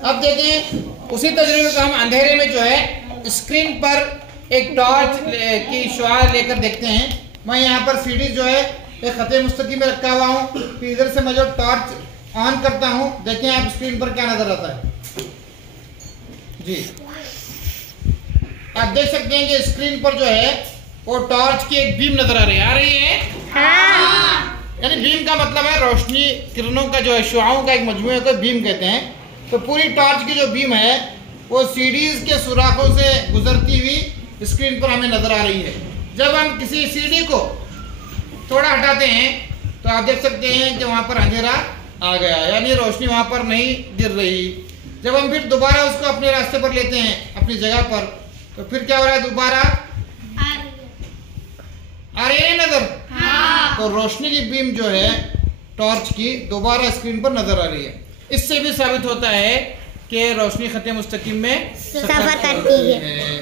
अब देखें उसी तजुर्बे को हम अंधेरे में जो है स्क्रीन पर एक टॉर्च की शुआ लेकर देखते हैं। मैं यहाँ पर सीढ़ी जो है एक खते मुस्तकीम में रखा हुआ हूँ, फिर इधर से मैं जो टॉर्च ऑन करता हूँ, देखें आप स्क्रीन पर क्या नजर आता है जी। आप देख सकते हैं कि स्क्रीन पर जो है वो टॉर्च की एक बीम नजर आ रही है। हाँ। यानी बीम का मतलब है रोशनी किरणों का जो है शुआओं का एक मजमूए को बीम कहते हैं। तो पूरी टॉर्च की जो बीम है वो सीडीज के सुराखों से गुजरती हुई स्क्रीन पर हमें नजर आ रही है। जब हम किसी सीडी को थोड़ा हटाते हैं तो आप देख सकते हैं कि वहां पर अंधेरा आ गया, यानी रोशनी वहां पर नहीं गिर रही। जब हम फिर दोबारा उसको अपने रास्ते पर लेते हैं अपनी जगह पर, तो फिर क्या हो रहा है, दोबारा आ रही है नजर। हाँ। तो रोशनी की बीम जो है टॉर्च की दोबारा स्क्रीन पर नजर आ रही है। इससे भी साबित होता है कि रोशनी खते मुस्तकीम में सफर करती है।